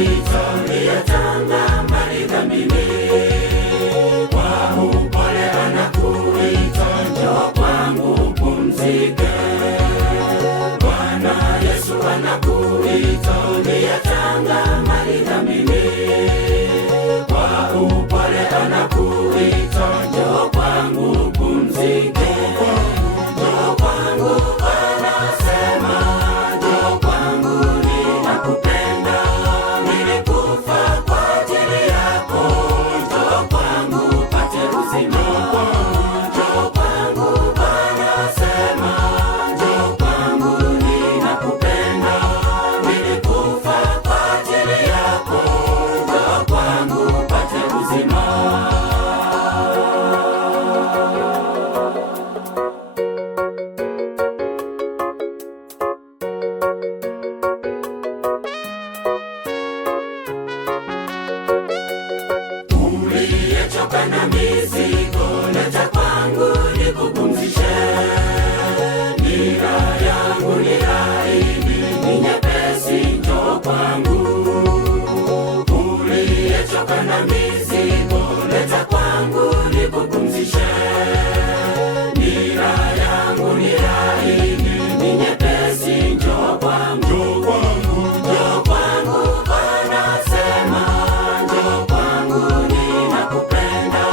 anakuita uliyetanga mbali dhambini, kwa upole anakuita njoo kwangu pumzike. Bwana Yesu anakuita uliyetanga mbali dhambini, kwa upole anakuita njoo kwangu pumzike. Njoo kwangu anasema, njoo kwangu ninakupenda, nilikufa kwa ajili yako. Njoo kwangu upate uzima. Njoo kwangu anasema, njoo kwangu ninakupenda, nilikufa kwa ajili yako. Njoo kwangu upate uzima. Uliyechoka na mizigo, leta kwangu nikupumzishe. Nira yangu ni laini, ni nyepesi, njoo kwangu. Uliyechoka na mizigo, leta kwangu nikupumzishe. Nira yangu ni laini, ni nyepesi, njoo kwangu. Njoo kwangu anasema, njoo kwangu ninakupenda,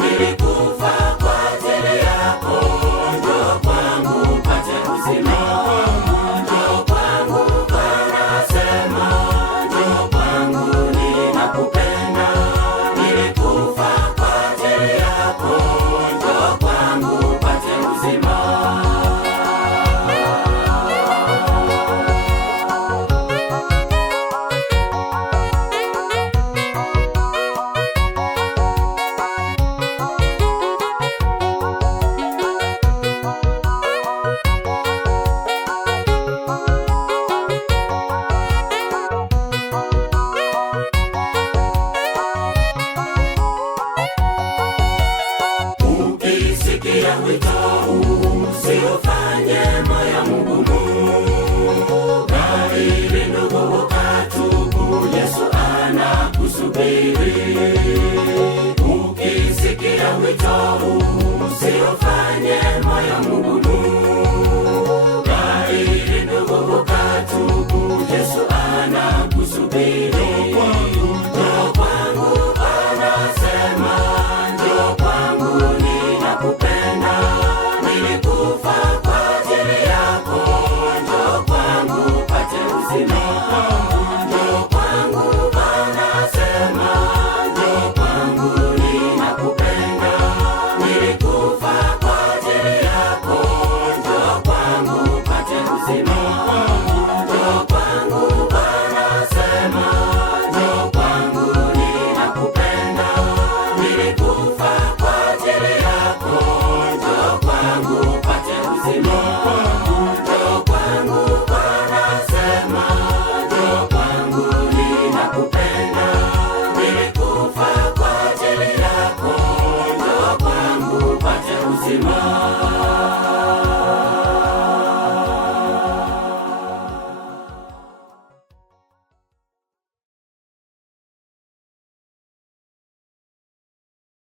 nilikufa kwa ajili yako. Njoo kwangu upate uzima. Njoo kwangu anasema, njoo kwangu ninakupenda, nilikufa kwa ajili yako. Njoo kwangu upate uzima. Ukisikia wito huu, usiufanye moyo mgumu. Ghairi ndugu, ukatubu, Yesu anakusubiri. Ukisikia wito huu,